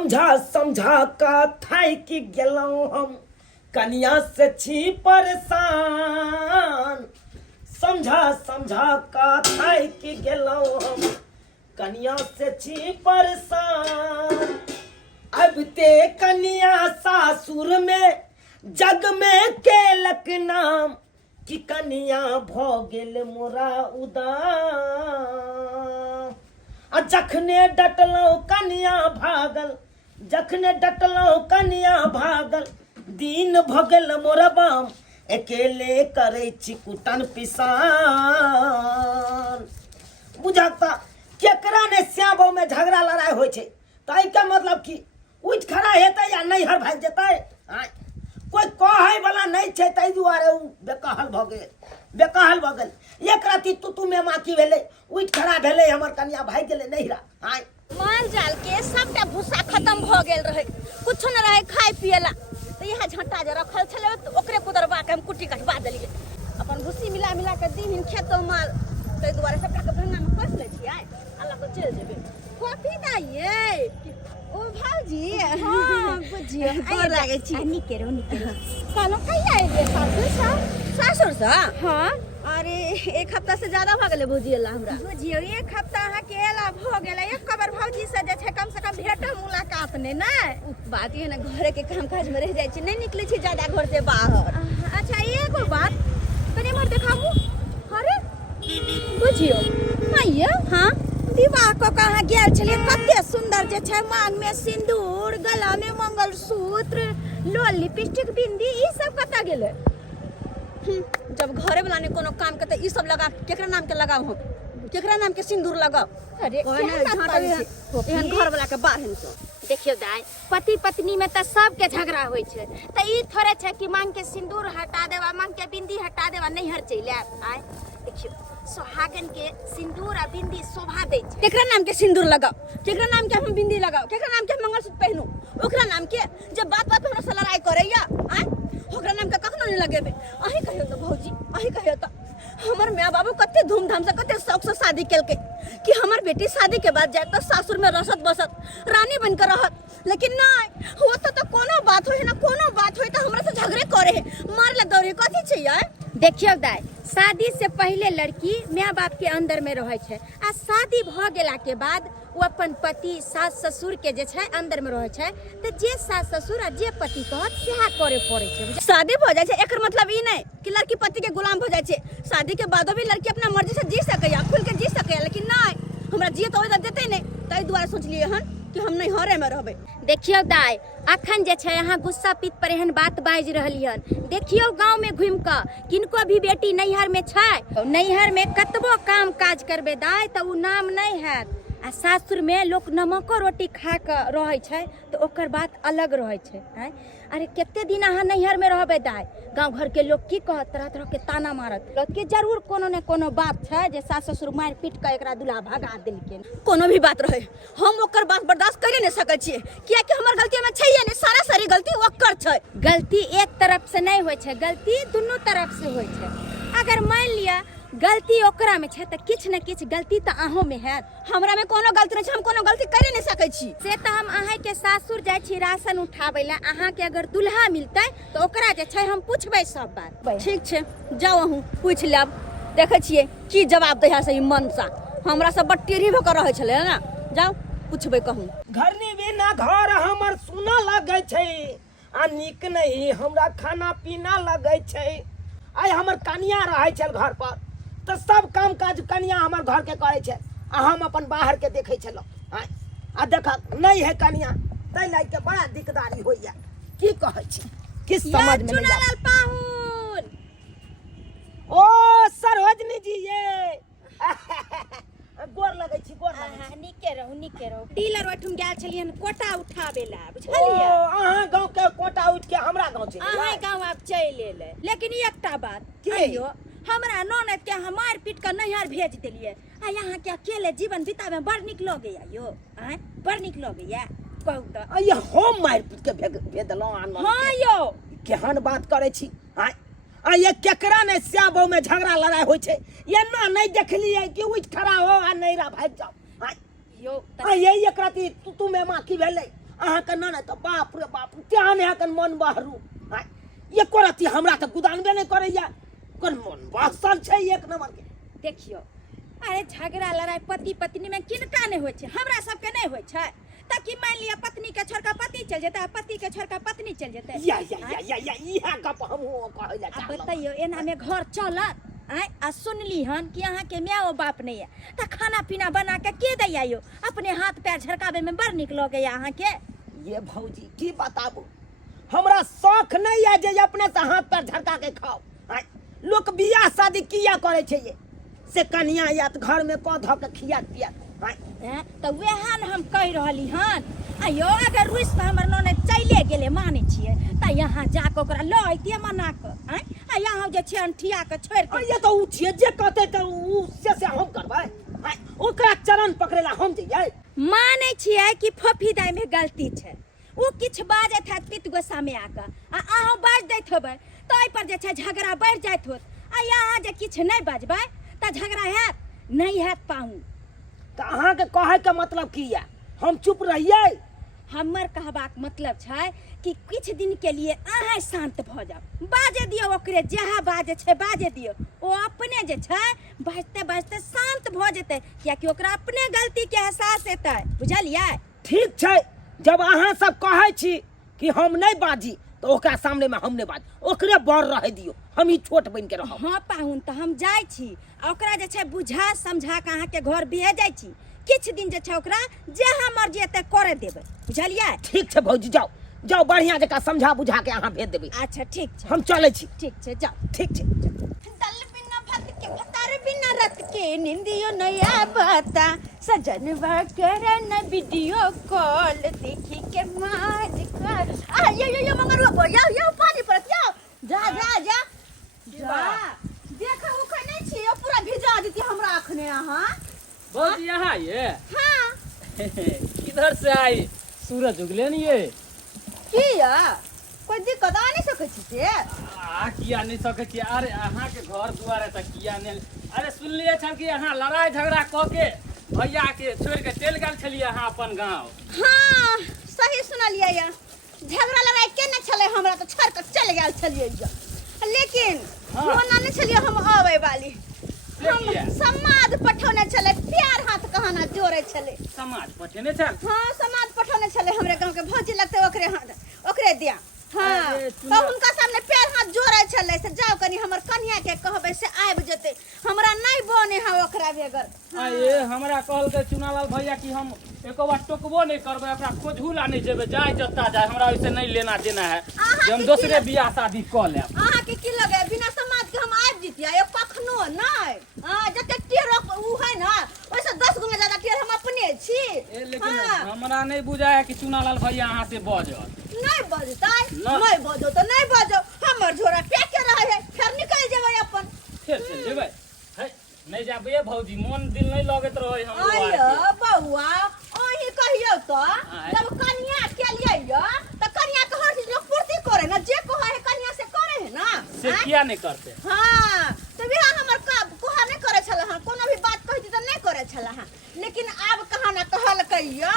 समझा समझा का थाई की गेलौं हम कनिया से छी परेशान। समझा समझा का थाई की गेलौं हम कनिया से छी परेशान। अब ते कनिया सासुर में जग में केलक नाम कि कनिया भ गेल मोरा उदाम। आ जखने डटलौं कनिया भागल, जखने डटलौं कनिया भागल, दिन भ गेल मोर बाम अकेले करे छी कुटन पिसान। बुझाता केकरा ने श्याम में झगड़ा लड़ाई होय छे ताई का मतलब की उठ खड़ा हेतै या नैहर भाग जेतै। कोई कहै वाला नहीं छे ताई दुआरे उ बेकहल भ गेल, बेकहल भ गेल। एक राती तू में माकी भेले उठ खड़ा भेले हमर कन्या भाग गेले नैहरा। माल जाल के सबटा भूसा खत्म भ गेल रहे, कुछ न रहे खाय पियला। तो यह झंटा जे रखल छले तो ओकरे कुदरबा के हम कुट्टी कटवा देलिए। अपन भूसी मिला मिला के दीन खेतो माल तै दुआरे सबटा के भंगा में फस ले छियै। अल्लाह को चल जेबे कॉफी दाइए ओ भाजी। हां बुझियो गोर लागे छी। निकेरो निकेरो कानो कहिया आइबे सासुर सा? हां अरे एक हफ्ता से ज्यादा भ गेले बुझियला हमरा। बुझियो एक हफ्ता अहाँ के एला भ गेले। एक खबर भौजी से जे छै कम से कम भेट मुलाकात ने ना। बात ये ना घरे के काम काज में रह जाय छी, नहीं निकले छी ज्यादा घर से बाहर। अच्छा एगो बात तने मर देखामु। अरे बुझियो माइया हां विवाह को कहाँ गेल छलिए, कते सुंदर जे छै मांग में सिंदूर, गला में मंगलसूत्र, लोल लिपस्टिक, बिंदी ई सब कता गेले। जब घरे वाला ने कोनो काम के त ई सब लगा केकरा नाम के लगाव हम, केकरा नाम के सिंदूर लगाव। अरे एहन घर वाला के बाहन सो देखियो दाई पति पत्नी में त सब के झगड़ा होय छै। त ई थोड़े छै कि मांग के सिंदूर हटा देवा, मांग के बिंदी हटा देवा, नैहर चले आय। देखियो सुहागन के सिंदूर आ बिंदी शोभा दे छै। केकरा नाम के सिंदूर लगाओ, केकरा नाम के हम बिंदी लगाओ, केकरा नाम के मंगलसूत्र पहनू, ओकरा नाम के जब बात बात हमरा से लड़ाई करैया आय ओकरा नाम के कखनो नहीं लगेबे। अही कहियो त भौजी, अही कहियो त हमर माय बाबू कते धूमधाम से कते शौक से शादी केलके कि हमर बेटी शादी के बाद जाए त सासुर में रसत बसत रानी बनकर रहत। लेकिन नहीं होता तो कोनो बात होय ना, कोनो बात होय त हमरा से झगड़े करे है, मारले दौड़े कथि छै यार। देखियो दाई शादी से पहले लड़की माय बाप के अंदर में रहे छै आ शादी भ गेला के बाद वो अपन पति सास ससुर के जे छै अंदर में रहे छै। त जे सास ससुर आ जे पति कहत सेहा करे पड़े छै। शादी भ जाय छै एकर मतलब ई नहीं कि लड़की पति के गुलाम भ जाय छै। शादी के बादो भी लड़की अपना मर्जी से जी सकैया, खुल के जी सकैया। लेकिन नहीं हमरा जिए तो देते नहीं, तै दुआरे सोचलिए हन कि हम नहीं हरे में रहबे। देखियो दाई अखन जे छै यहाँ गुस्सा पीत पर एहन बात बाज रहलियन। देखियो गांव में घूम के किनको भी बेटी नैहर में छै, नैहर में कतबो काम काज करबे दाई त उ नाम नहीं हैत। आ सासुर में लोग नमको रोटी खा के रहे छै तो ओकर बात अलग रहे छै। अरे केते दिन अहाँ नैहर में रहबे दाई, गांव घर के लोग की कहत, तरह तरह के ताना मारत कि जरूर कोनो ने कोनो बात छै जे सास ससुर मार पीट के एकरा दुल्हा भगा देलके। कोनो भी बात रहे हम ओकर बात बर्दाश्त करे नहीं सकै छियै, किया कि हमर गलती में छै या नहीं, सारा सारी गलती ओकर छै। गलती एक तरफ से नहीं होय छै, गलती दुनू तरफ से होय छै। अगर मान लिया गलती ओकरा में छै त किछ न किछ गलती त अहों में है। हमरा में कोनो गलती नहीं छै, हम कोनो गलती करे नहीं सकै छी। से त हम अहाँ के सासुर जाय छी राशन उठाबै ला, अहाँ के अगर दुल्हा मिलतै त ओकरा जे छै हम पूछबै सब बात। ठीक छै जाओ अहूँ पूछ लेब, देखै छियै की जवाब दै है सही मन सा। हमरा सब बट्टेरी भकर रहै छले ना, जाओ पूछबै कहूँ। घरनी बिना घर हमर सुना लगे छै आ निक नहीं हमरा खाना पीना लगे छै। आइ हमर कनिया रहै छै घर पर तो सब काम काज कनिया हमर घर के करे छै आ हम अपन बाहर के देखे छलो। आ देखा नहीं है कनिया तै लाग के बड़ा दिकदारी होइया। की कहै छी किस समझ में नहीं आला पाहुन। ओ सरोजनी जी ये गोर लगै छी, गोर लगै छी। निके रहू निके रहू। डीलर ओठम गेल छलियन कोटा उठाबे ला, बुझलियै। अहाँ गांव के कोटा उठ के हमरा गांव चलि अहाँ गांव आब चलि एले। लेकिन एकटा बात कहियो हमरा ननद के हम मार पीट के नैहर भेज देलिए आ यहाँ के अकेले जीवन बितावे में बड़ निक लगैया यो। बड़ निक लगैया कहू त। अय हम मार पीट के भेदलो आन। हां यो केहन बात करे छी। आ ये केकरा ने श्याबो में झगड़ा लड़ाई होय छै, ये ना नहीं देखलिए कि उठ खड़ा हो आ नैरा भाग जाओ। यो आ ये एक राती तू में मां की भेले अहाँके न तो बाप रे बाप त्यान है कन मन बहरू ये करती हमरा तो गुदानबे नहीं करैया कन मन बहसल छै एक नंबर के। देखियो अरे झगड़ा लड़ाई पति पत्नी में किनका नहीं होय छै, हमरा सबके नहीं होय छै। ताकि मान लिया पत्नी के छोड़ के पति चल जेता, पति के छोड़ के पत्नी चल जेते। या इहा गप हम कहै ला अब बताइयो एना में घर चलत आय आ सुनली हन कि अहाँ के माओ बाप नहीं है त खाना पीना बना के दैयो, अपने हाथ पैर झरकावे में बड़ निक लगे अहाँ के। ये भौजी की बताबू हमरा शौक नहीं है जे अपने से हाथ पैर झरका के खाओ। लोग बियाह शादी किया करे छै ये से कन्या या तो घर में क ध के खिया पिया तो वह हम कह रही हन। अयो अगर रुइस पे हमर नने चले गेले माने छिए त यहाँ जाके ओकरा ल अइतिए मना के आ यहाँ जे छै अंठिया के छोड़ के ये तो उठिए जे कहते त उ से हम करबै ओकरा चरण पकड़ेला हम जइयै। माने छिए कि फफीदाई में गलती छै, उ किछ बाजत है पित गोसा में आके आ अहाँ बाज दैत होबै त एहि पर जे छै झगड़ा बढ़ जाइत होत। आ यहाँ जे किछ नहीं बाजबै त झगड़ा हैत नहीं हैत पाहू। त अहाँ के कहे के मतलब की है हम चुप रहिए? हमर कहबाक मतलब छै कि कुछ दिन के लिए अहाँ शांत भ जाओ, बाजे दियो ओकरे जहाँ बाजे छै बाजे दियो, ओ अपने जे छै बाजते बाजते शांत भ जेतै कियाकि ओकरा अपने गलती के एहसास हेतै, बुझलियै? ठीक छै जब अहाँ सब कहै छी कि हम नहीं बाजी तो ओकरा सामने में हम नहीं बाज, ओकरे बड़ रह दियो हम ही छोट बन के रहब। हाँ पाहुन त हम जाय छी ओकरा जे छै बुझा समझा के अहाँ के घर भेजै छी, किछ दिन जे छै ओकरा जहाँ मर्जी एते करे देबै, बुझलियै? ठीक छै भौजी जाओ जाओ बढ़िया जका समझा बुझा के अहाँ भेज देबै। अच्छा ठीक छै हम चलै छी। ठीक छै जाओ। ठीक छै दल बिना भात के भतार बिना रत के निंदियो नया बता, सजनवा करे न वीडियो कॉल देखी के माज कर। आ यो मंगरुआ यो पानी परत यो जा जा जा जा देखा उ कह नहीं छी पूरा भिजा देती हमरा अखने अहाँ। बहुत यहाँ ये हाँ किधर से आई? सूरज उगले नहीं ये की या कोई दिक्कत आ नहीं सकै छी से? किया नहीं सके छी? अरे अहाँ के घर दुआरे तक किया नहीं? अरे सुन लिए छल कि अहाँ लड़ाई झगड़ा क के भैया के छोड़ के चल गेल छलिए अहाँ अपन गांव। हाँ सही सुनलिए या झगड़ा लड़ाई के न छले हमरा तो छोड़ के चल गेल छलिए या, लेकिन होना नहीं छलिए हम आवे वाली। हम समाज पठौने चले प्यार हाथ कहना जोड़े चले। समाज पठौने चल? हाँ समाज पठौने चले हमरे गांव के भौजी लगते ओकरे हाथ ओकरे दिया। हाँ तो उनका सामने पैर हाथ जोड़े चले से जाओ कनी हमर कन्या के कहबे से आब जते, हमरा नहीं बने है ओकरा बेगर। ये हमरा कहल के चुनालाल भैया कि हम एको बार टोकबो नहीं करबे, ओकरा खोजहुला नहीं जेबे, जाय जत्ता जाय हमरा ओइसे नहीं लेना देना है जे हम दूसरे बियाह शादी क लेब। अहाँ के की लगे बिना समाज के हम आब जतिया एक कखनो नहीं? हां जते टेर उ है ना ओइसे 10 गुना ज्यादा टेर हम अपने छी। लेकिन हमरा नहीं बुझाय है कि चुनालाल भैया अहाँ से बजत नहीं बजता नहीं बजो तो नहीं बजो, हमर झोरा फेंके रहे है फिर निकल जेबै अपन। फिर चल जेबै है नहीं जाबे भौजी मन दिल नहीं लगत रहे हमरो। अरे बउआ ओही कहियो तो जब कन्या के लिए यो त कन्या के हर चीज लोग पूर्ति करे ना, जे को है कन्या से करे है ना से किया नहीं करते? हां तो बिहा हमर का कोहा नहीं करे छला, हां कोनो भी बात कहती त नहीं करे छला, हां लेकिन अब कहा ना कहल कहियो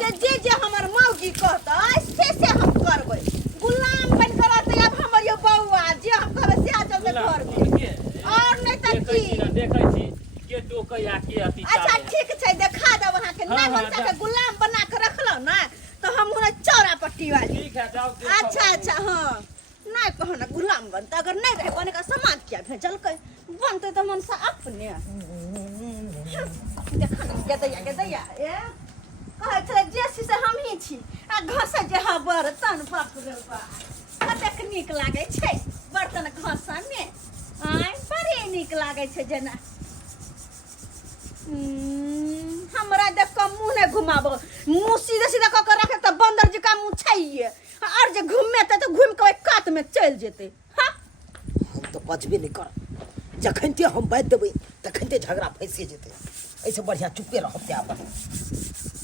से जे हमर मौगी कहता से हम करबै, गुलाम बन कर रहते अब हमर यो बउआ जे हम कहबे से आ चलते घर में और नहीं त की देखै छी के टोकैया के अति। अच्छा ठीक छै देखा दब वहां के ना बच्चा के गुलाम बना के रखलो ना तो हम हुने चौरा पट्टी वाली। ठीक है जाओ। अच्छा हां नहीं कहो ना गुलाम बनता, अगर नहीं रहे बने का समाज क्या भेजल के बनते तो मन से अपने देखा ना के दैया ए कहे छले जेसी से हम ही छी आ घसे जे हा बर्तन बाप रे बा कतेक नीक लागे छै बर्तन घसा में आय बड़े नीक लागे छै जेना। हमरा देख के मुंह ने घुमाबो, मुंह सीधा सीधा क के रखे त बंदर जी का मुंह छैये और जे घूमे त घूम के कात में चल जेते। हां हम तो बचबे नहीं कर, जखनते हम बात देबै तखनते झगड़ा फैसे जेतै, ऐसे बढ़िया चुपे रहब ते अपन।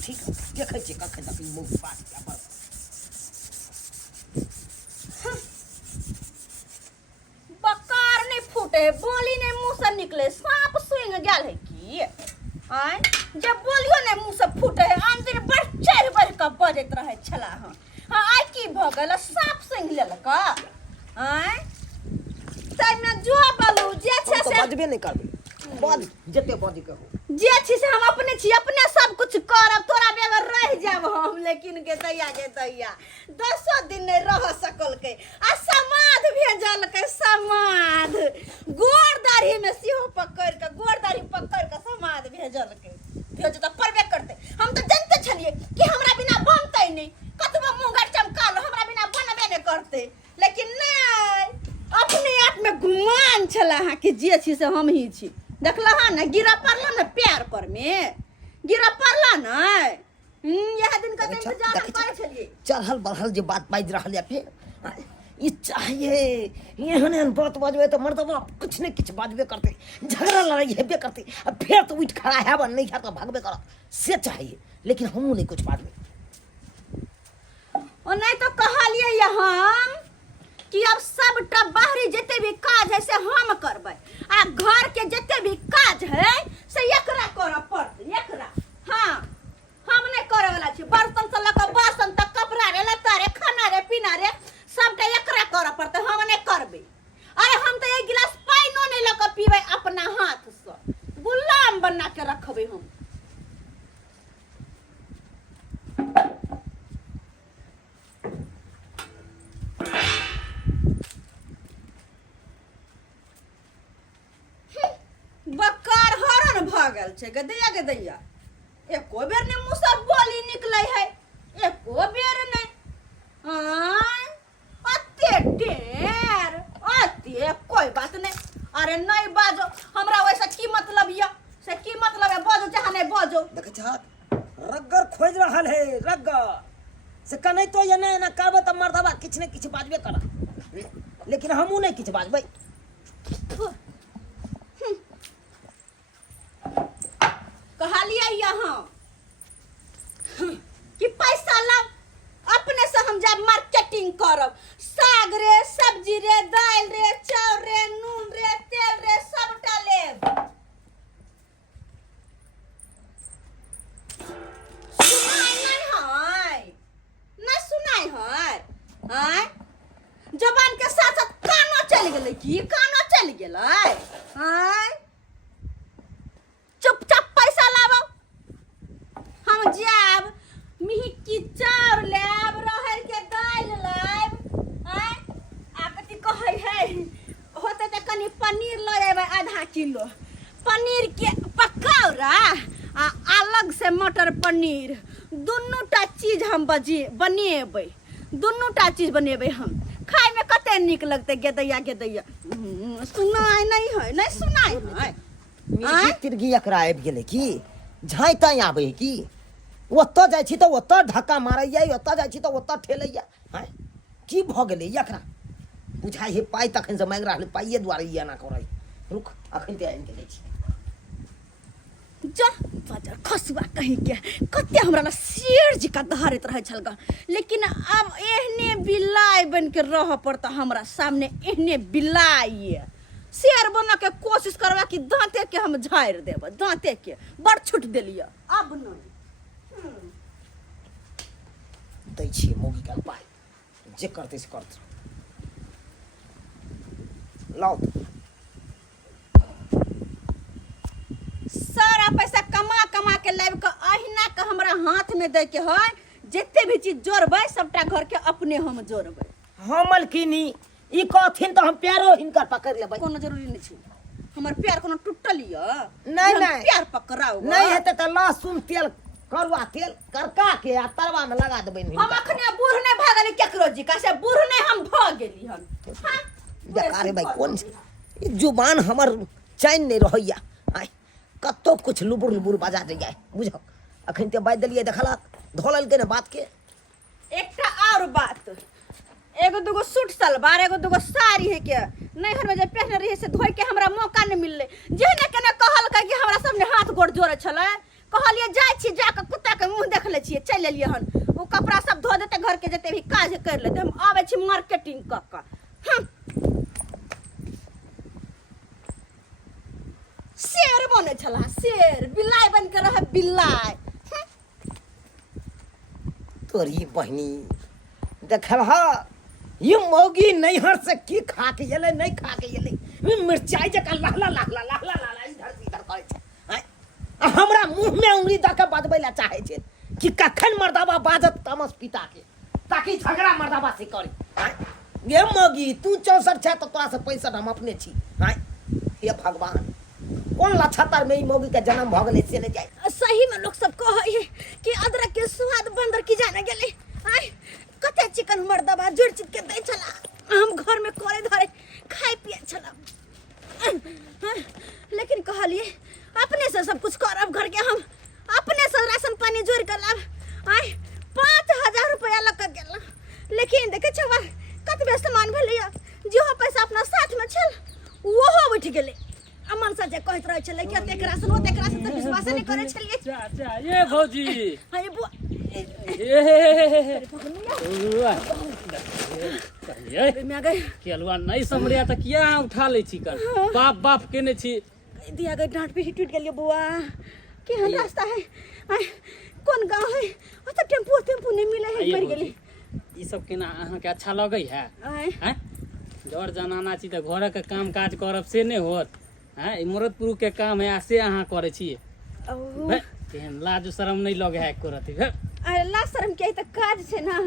ठीक है देखै छी कखन तक मुंह बात के अपन। बकार नहीं फूटे बोली नहीं मुंह से निकले, सांप सूंघ गेल है की आय जब बोलियो नहीं मुंह से फूटे है अंदर बढ़ चढ़ बढ़ के बजे जाइत रहे छला हाँ हाँ आइ की भ गेल साफ संग लेलक आय तैमे जो बोलू जे छै हम तो से बजबे नहीं करबे बज जते बज के हो जे छी से हम अपने छी अपने सब कुछ करब तोरा बेगर रह जाब हम लेकिन के दैया 10 दिन नहीं रह सकल के आ समाध भेजल के समाध गोड़ दाढ़ी में सिहो पकड़ के समाध भेजल के भेज त परबे करते हम तो जानते छलिए कि हमरा बिना बनतै नहीं कतबो मुंह चमका लो हमरा बिना बनबे नहीं करते लेकिन नहीं अपने आप में गुमान छला हां कि जे छी से हम ही छी देखला हां ना गिरा पड़ला ना पैर पर में गिरा पड़ला ना यह दिन का इंतजार करे छलिए चढ़ल बढ़ल जे बात बाज रहल या फिर ये चाहिए एहन बात बाजबे तो मर्दवा कुछ नहीं कुछ बाजबे करते झगड़ा लड़ाई हेबे करते अब फिर तो उठ खड़ा है नहीं है तो भागबे कर से चाहिए लेकिन हम नहीं कुछ बाजबे और नहीं तो कहलिए हम कि अब सबटा बाहरी जते भी काज है से हम करबै आ घर के जते भी काज है से एकरा करऽ पड़तै एकरा हां हम नहीं करे वाला छी बर्तन से लेकर बासन तक कपड़ा रे लत्ता रे खाना रे पीना रे सबटा एकरा करऽ पड़तै हम नहीं करबै अरे हम तो एक गिलास पानियो नहीं लेकर पीबै अपना हाथ से गुलाम बना के रखबै हम बकार हरण भ गेल छै गदैया एको बेर ने मुंह से बोली निकलै है एको बेर ने अते ढेर अते कोई बात नहीं अरे नहीं बाजो हमरा वैसा की मतलब या से की मतलब है बाजो चाहे नहीं बाजो देखे छत रग्गर खोज रहल है रग्गर से कनै तो ये ना कहबे त मर्दवा किछ ने किछ बाजबे कर लेकिन हमहू नहीं किछ बाजबै कहलिए यहाँ कि पैसा लाओ अपने से हम जब मार्केटिंग करब साग रे सब्जी रे दाल रे चाउर रे नून रे तेल रे सबटा लेब सुनाई है हाय जबान के साथ साथ कानो चल गेलै की कानो चल गेलै हाय चुपचाप पैसा लाबो हम जाब मिही चाउर लेब रहर के दाल लेब आय आकती कहै है होते त कनी पनीर ल एबै आधा किलो पनीर के पकौड़ा आ अलग से मटर पनीर दुनूटा चीज हम बनेबै दुनूटा चीज बनेबै हम खाए में कते नीक लगते गदैया सुनाई नहीं सुनाई है मिर्गी तिरगी एकरा आबि गेलै की झाँता आबै की ओतऽ जाइ छी तऽ ओतऽ धक्का मारैया ओतऽ जाइ छी तऽ ओतऽ ठेलैया हैं की भऽ गेलै एकरा बुझाइ हे पाइ तखन से मांगि रहल पाइये दुआरे ई एना करै रुक अखन ते आनि के दै छी जा बाजार खसुआ कहीं के कते हमरा ला शेर जी का धारत रहे छलगा लेकिन अब एहने बिलाई बन के रह पड़ता हमरा सामने एहने बिलाई शेर बना के कोशिश करवा कि दांते के हम झाड़ देब दांते के बड़ छूट देलिए अब नहीं दै छी मौगी का पाइ जे करते से करत लाओ सारा पैसा कमा के लाइब के अहिना के हमरा हाथ में दे के है जते भी चीज जोड़बै सबटा घर के अपने हम जोड़बै हमल किनी ई कहथिन तो हम प्यारो हिनकर पकड़ लेबै कोनो जरूरी नहीं छै हमर प्यार कोनो टूटल य नहीं प्यार पकड़ाओ नहीं हेते त लहसुन तेल करुआ तेल करका के आ तरवा में लगा देबै हम अखने बूढ़ नहीं भागली केकरो जी का से बूढ़ नहीं हम भ गेली हन बेकार भाई कौन ई जुबान हमर चैन नहीं रहैया आय कतो कुछ लुबुर लुबुर बजा दे जाए बुझो अखन ते बाज देलिए देखलक धोलल के ने बात के एकटा और बात एगो दूगो सूट सलवार एगो दूगो साड़ी है के नैहर में जे पहने रही से धोई के हमरा मौका नहीं मिलले जेने केने कहल कि हमरा सामने हाथ गोड़ जोड़े छले कहलिए जाय छी जाके कुत्ता के मुंह देख ले छी चल लेलिए हन वो कपड़ा सब धो देते घर के जते भी काज कर लेते हम आवे छी मार्केटिंग क के शेर बने छला शेर बिलाई बन के रहे बिलाई तोरी बहनी देखल हा ये मौगी नैहर से की खा के एले नहीं खा के एले मिर्चाई जका लहला लहला लहला लहला इधर से इधर करे छै आय आ हमरा मुंह में उंगली द के बदबै ला चाहे छै कि कखन मर्दाबा बाजत तमस पिता के ताकि झगड़ा मर्दाबा से करी आय ये मौगी तू 64 छै तो तोरा से 65 हम अपने छी आय हे भगवान कौन लछतर में ई मौगी के जन्म भ गेलै से नहीं जाय सही में लोग सब कहे है कि अदरक के स्वाद बंदर की जाने गेले आय कते चिकन मर्दबा जोड़ चित के दै छला हम घर में करे धरे खाए पिए छला लेकिन कहलिए अपने से सब कुछ करब घर के हम अपने से राशन पानी जोड़ कर लाब आय 5000 रुपया लग के गेल लेकिन देखे छवा कतबे सामान भेलिया जेहो पैसा अपना साथ में छल ओहो उठ गेले अमन से जे कहत रहे छले कि एते राशन होते राशन त विश्वास नहीं करे छलिए चाचा ये भौजी हाय बुआ ये मैं गए केलवा नहीं समरिया त किया उठा ले छी कर बाप बाप केने छी दिया गए डांट पे ही टूट गेलियो बुआ केहन रास्ता है आय कौन गांव है ओ त टेम्पू नहीं मिले है मर गेली ई सब केना अहाँ के अच्छा लगै है हैं जड़ जनाना छी त घर के काम काज करब से नहीं होत हैं ई मरद पुरुष के काम है से अहाँ करे छी केहन लाज शरम नहीं लगे है एको रति अरे ला शर्म के त काज छै ना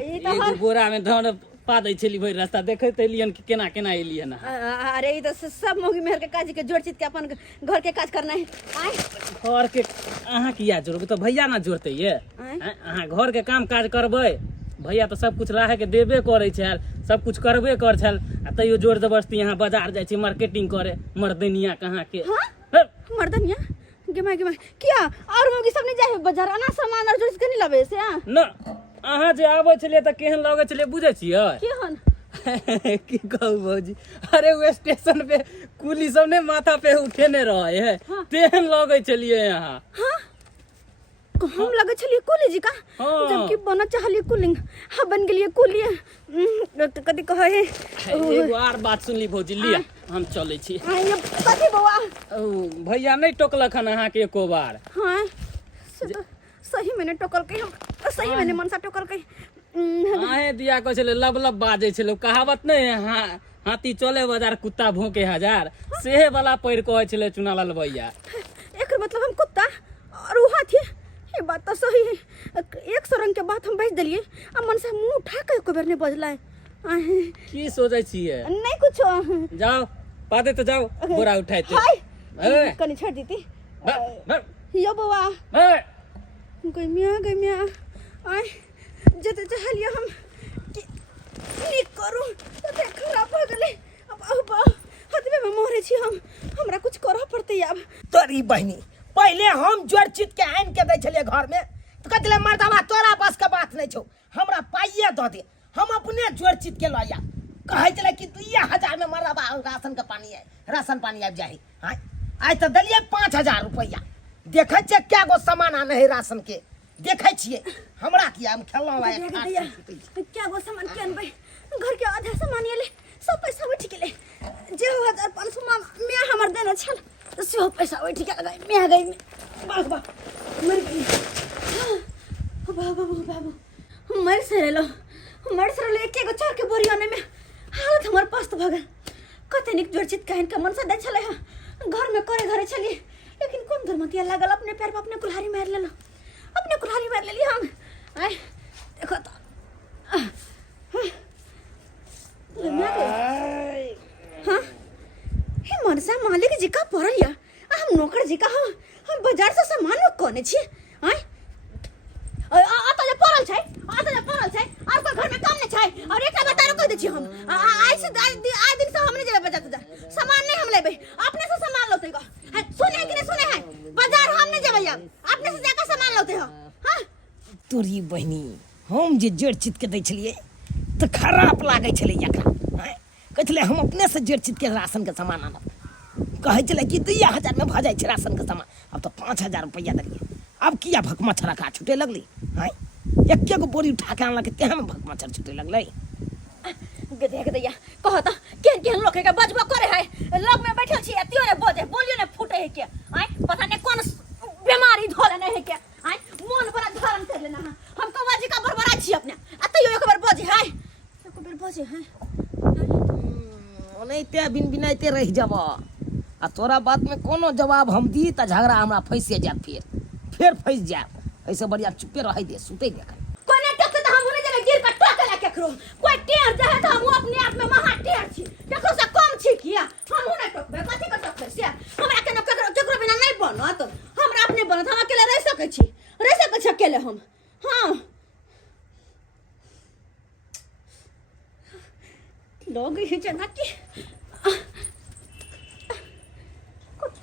ई त एगो बोरा में धान पा दै छली भरि रास्ता देखैत एलियन कि केना केना एलियन अरे ई त सब मोगी मेहर के काज के जोड़ चित के अपन घर के काज करना है आय घर के अहाँ किया जोड़बै तो भैया ना जोड़ते ये अहाँ घर के काम काज करबै भैया तो सब कुछ लाहे के देबे करे छल सब कुछ करबे कर छल आ तैयो जोर जबरदस्ती यहाँ बाजार जाइ छी मार्केटिंग करे मर्दनिया कहाँ के मर्दनिया गे क्या और मोगी सब नहीं जाए बाजार ना सामान और जोड़ के नहीं लाबे से न अहाँ जे आबै छलिए त केहन लगै छलिए बुझै छियै केहन की कहू भौजी अरे वो स्टेशन पे कुली सब ने माथा पे उठेने रहे है तेहन लगै छलिए यहाँ हम लगे छलिए कुली जी का जबकि बना चाहलिए कुलिंग हां बन गेलिए कुली कदी कहे है एगो आर बात सुनली भौजी लिया हम चलै छी ये कथी बौआ भैया नहीं टोकलक हन अहाँ के एको बार हां सही मैंने टोकल के हम सही मैंने मनसा टोकल के आहे दिया कहै छले लब लब बाजै छले कहावत नहीं है हाथी चले बाजार कुत्ता भौंके हजार सेहे वाला पैर कहै छले चुनालाल भैया एकर मतलब हम कुत्ता और वो हाथी ये बात तो सही है एक सौ रंग के बात हम भेज दिलिए अब मन से मुंह उठा के एको बेर नहीं बजला है की सोचै छिए नहीं कुछ जाओ पादे तो जाओ बोरा उठाइते हाय कनी छोड़ दीती यो बौआ गमिया आय जते चहलिए हम की करू तते खराब हो गेले अब हदबे में मोरे छी हम हमरा कुछ करऽ पड़तै अब तोरी बहनी पहले हम जोड़ चित के आन के दै छलिए घर में तो कहले मर्दाबा तोरा बस के बात नहीं छौ हमरा पाइए द दे हम अपने जोड़ चित के लया कहै छले कि 2000 में मर्दाबा राशन के पानी है राशन पानी आबि जाही हां आज तो दलिए 5000 रुपया देखै छै क्या गो सामान आने है राशन के देखै छिए हमरा किया हम खेलना है क्या गो सामान के अनबै घर के आधा सामान ले सब पैसा उठ गेले जे 1500 में हमर देना छल से पैसा उठ गेल मैं गई बाबा मर गई बाबू मर से लो एक एगो चार के बोरी आने में हालत हमर पस्त भ गेल कते निक जोड़चित कहन के मन से दे छले घर में करे घरे चलिए लेकिन कौन दुर्मतिया लागल अपने पैर पे अपने कुल्हाड़ी मार लेलो अपने कुल्हाड़ी मार लेली हम आय देखो तो हाँ हे मनसा मालिक जी का पड़लिया हम नौकर जी का हम बाजार से सामान कोने छी आय आता जे पड़ल छै और कोई घर में काम नहीं छै और एकटा बता कह दे छी हम आज दिन से हम नहीं जेबे बाजार सामान नहीं हम लेबे अपने से सामान लौटे गो सुने कि नहीं सुने है बाजार हम नहीं जेबे अपने से जाकर सामान लौटे हो हां तोरी बहनी हम जे जोड़ चित के दै छलिए तो खराब लागे छले एकरा कहले हम अपने से जोड़ चित के राशन के सामान आनब कहै छले कि 2000 में भ जाय छै राशन के सामान अब तो 5000 रुपया दलिए अब किया भक मच्छर का छूटे लगली हां एक गो बोरी उठा के आनला के तेह में भक मच्छर छूटे लगलै देख दैया कहो तो केन लोग के बजबा करे है लग में बैठल छी एतियो ने बजे बोलियो ने फूटे है के आय पता नहीं कौन बीमारी धोले नहीं है के आय मन बड़ा धारण कर लेना हम कवा जी का बजे हैं ओनाहिते बिन बिनाइते रह जाब आ तोरा बात में कोनो जवाब हम दी त झगड़ा हमरा फंसे जात फिर फंस जाब ऐसे बढ़िया चुपे रह दे सुते दे कोने टक त हम उन्हें जगह गिर के टकला केकरो कोई टेर जाए त हम अपने आप में महा टेर छी केकरो से कम छी किया हम उन्हें टकबे कथि के टकबे से हमरा के केकरो बिना नहीं बनत हमरा अपने बनत हम अकेले रह सकै छी अकेले हम हां लोग ही जना कि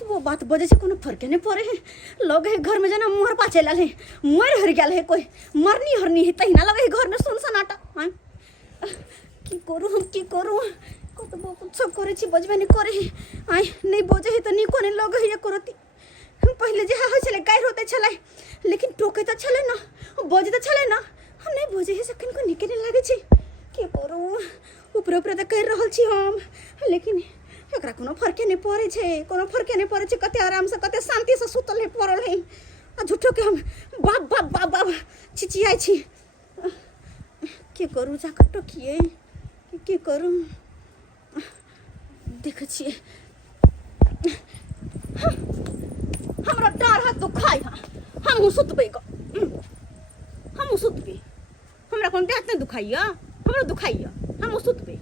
वो बात बजे से कोनो फर्क नहीं पड़े है लोग है घर में जना मोर पाछे लाल है मोर हर गेल है कोई मरनी हरनी है तहिना लगे घर में सुन सनाटा हां की करू कत बो कुछ करे छी बजबे नहीं करे है आई नहीं बजे है त नी कोने लोग है करती पहले जे हो चले गाय रोते चले लेकिन टोके तो चले ना बजे तो चले ना हम नहीं बजे है सकिन को निके नहीं लागे छी की करू ऊपर तो कर रहल छी हम लेकिन एकरा कोनो फर्के नहीं पड़े छे कोनो फर्के नहीं पड़े छे कते आराम से कते शांति से सुतल है पड़ल है आ झूठो के हम बाप चिचियाई छी के करू जा कटो किए के करू देख छी हमरा डर हाथ दुखाई हम सुतबे ग हम सुतबे हमरा कोन देह नहीं दुखाइया हमरा दुखाइया हम सुतबे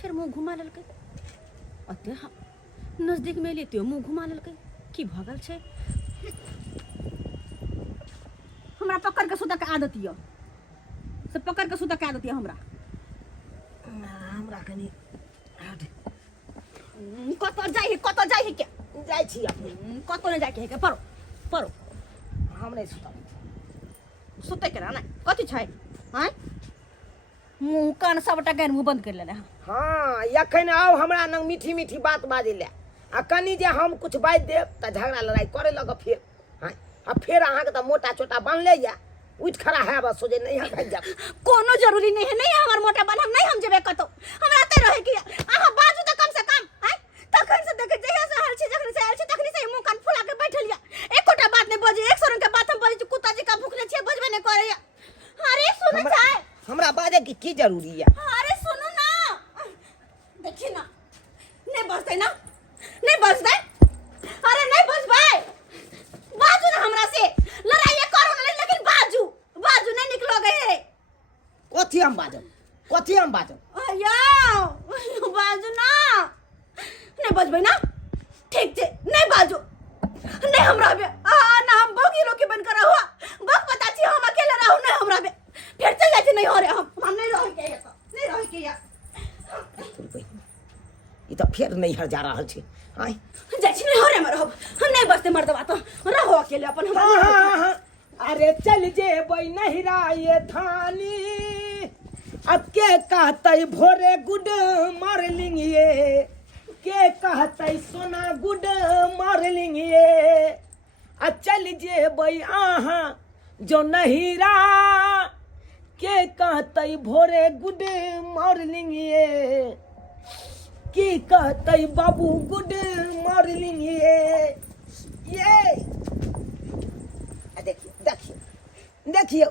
फिर मुंह घुमा ललकै अते नजदीक में लेते मुंह घुमा ललकै की भगल छे हमरा पकड़ के सुता के आदत य से पकड़ के सुता के आदत य हमरा कनी कत जाई है के जाय छी अपने कत नहीं जाके है के परो हम नहीं सुता सुते के ना कथि छै हां मुंह कान सबटा गैर मुंह बंद कर लेले हाँ यखन आओ हमरा नंग मीठी मीठी बात बाजे ले आ कनी जे हम कुछ बाज देब त झगड़ा लड़ाई करे लग फिर हां अब फिर अहाँ के त मोटा छोटा बन ले या उठ खड़ा है बस सोजे नहीं हम जा कोनो जरूरी नहीं है नहीं हमर मोटा बन हम नहीं हम जेबे कतो हमरा ते रहे कि अहाँ बाजू त कम से कम हैं तखन से देखे जहिया से हल छी जखन से आयल छी तखनी से मुंह कान फुला के बैठल या एकोटा बात नहीं बजे एक सरंग के बात हम बजे कुत्ता जी का भूखले छी बजबे नहीं करे अरे सुन जाए हमरा बाजे की जरूरी है अरे सुनो ना देखिए ना नहीं बजते ना नहीं बजते अरे नहीं बजबे बाजू ना हमरा से लड़ाई करो ना लेकिन बाजू नहीं निकलो गए कथि हम बाजब अया बाजू ना नहीं बजबे ना ठीक छे नहीं बाजू नहीं हमरा बे ना हम बोगी रोके बन कर हुआ बक पता छी हम अकेले रहू नहीं हमरा बे फिर चल जाते नहीं हो रे हम नहीं रह के या ई त फिर नहीं हर जा रहल छी आई जाय छी नहीं हो रे मरब हम नहीं बसते मर्दवा तो रहो अकेले अपन हमरा अरे चल जेबै नहिरा ये थानी अब के कहतै भोरे गुड मॉर्निंग ये के कहतै सोना गुड मॉर्निंग ये आ चल जेबै अहाँ जो नहिरा के कहतै भोरे गुड मॉर्निंग ये की कहतै बाबू गुड मॉर्निंग ये देखियो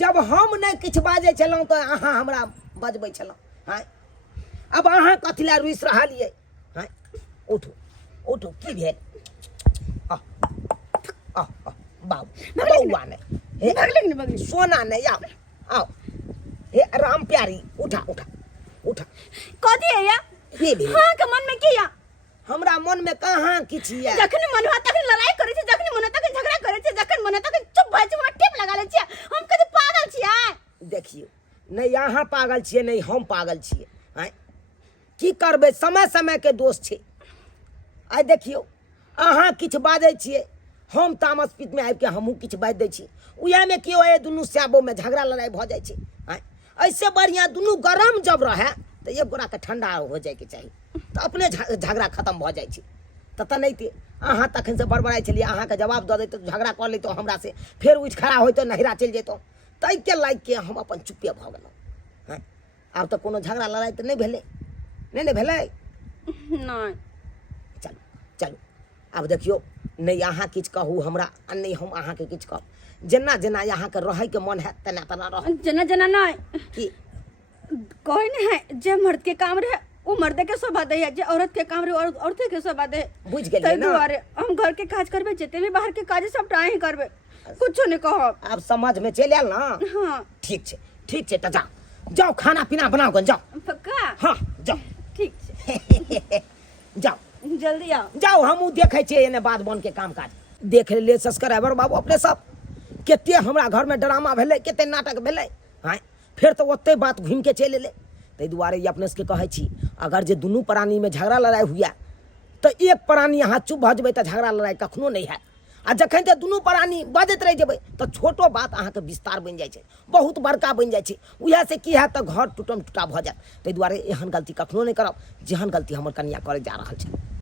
जब हम नहीं किछु बाजे छलहुँ तो अहाँ हमरा बजबै छलहुँ हाँ अब अहाँ कथी लए रुइस रहलियै हाँ उठू की भेल बाबू बौआ नहीं सोना नहीं आओ हे राम प्यारी उठा कथी है या हां के मन में किया हमरा मन में कहाँ किछ है जखन मन हुआ तखन लड़ाई करे छी जखन मन तखन झगड़ा करे छी जखन मन तखन चुप भइ छी हमरा टेप लगा ले छी हम कते पागल छियै देखियो नहीं अहाँ पागल छियै नहीं हम पागल छियै हैं की करबै समय के दोष छै आइ देखियो अहाँ किछ बाजै छियै हम तामस पित में आबि के हमहूँ किछ बाजि दै छी उएह में की होय दुनू स्याबो में झगड़ा लड़ाई भ जाइ छै हैं ऐसे बढ़िया दुनू गरम जब रहे तो एक गोरा के ठंडा हो जाए के चाहिए तो अपने झगड़ा खत्म भ जाइ छै त नहीं थे अहाँ तखन से बड़बड़ाई छलियै अहाँ के जवाब दऽ दैतो झगड़ा कर लेतो हमरा से फिर उठ खड़ा होइतो नहिरा चलि जेतो तै के लाइक के हम अपन चुप्पे भ गेलहुँ हैं आब तो कोनो झगड़ा लड़ाई तो नहीं भेलै नहीं भेलै नहीं चलो अब देखियो नहीं अहाँ किछु कहू हमरा आ नहीं हम अहाँके किछु कहब जेना जेना अहाँके रहैके मन हैत तेना तेना रह जना जना नहीं की कोई नहीं है जे मर्द के काम रहे वो मर्द के स्वभाव दे है जे औरत के काम रहे औरत के स्वभाव दे बुझ गेलियै ना दुआरे हम घर के काज करबे जते भी बाहर के काज सब टाइ ही करबे कुछो नहीं कहब आब समझ में चलि आयल ना हाँ ठीक छै तऽ जाओ खाना पीना बनाओ गन जाओ पक्का हाँ जाओ ठीक है जाओ जल्दी आओ जाओ हमहूँ देखै छियै एने बाध बन के काम काज देख ले सब्सक्राइबर बाबू अपने सब कते हमरा घर में ड्रामा भेलै कते नाटक भेलै हाँ फिर तो ओते बात घूम के चलि एलै ताहि दुआरे अपने सबके कहै छी अगर जे दुनू प्राणी में झगड़ा लड़ाई हुए तो एक प्राणी अहाँ चुप भऽ जेबै तऽ झगड़ा लड़ाई कखनो नहीं हैत आ जखन ते दुनू प्राणी बजैत रहि जेबै तऽ छोटो बात अहाँके विस्तार बनि जाइ छै बहुत बड़का बनि जाइ छै उएह से की हैत तऽ घर टूटम टूटा भऽ जायत ताहि दुआरे एहन गलती कखनो नहीं करब जेहन गलती हमर कनिया करे जा रहल छै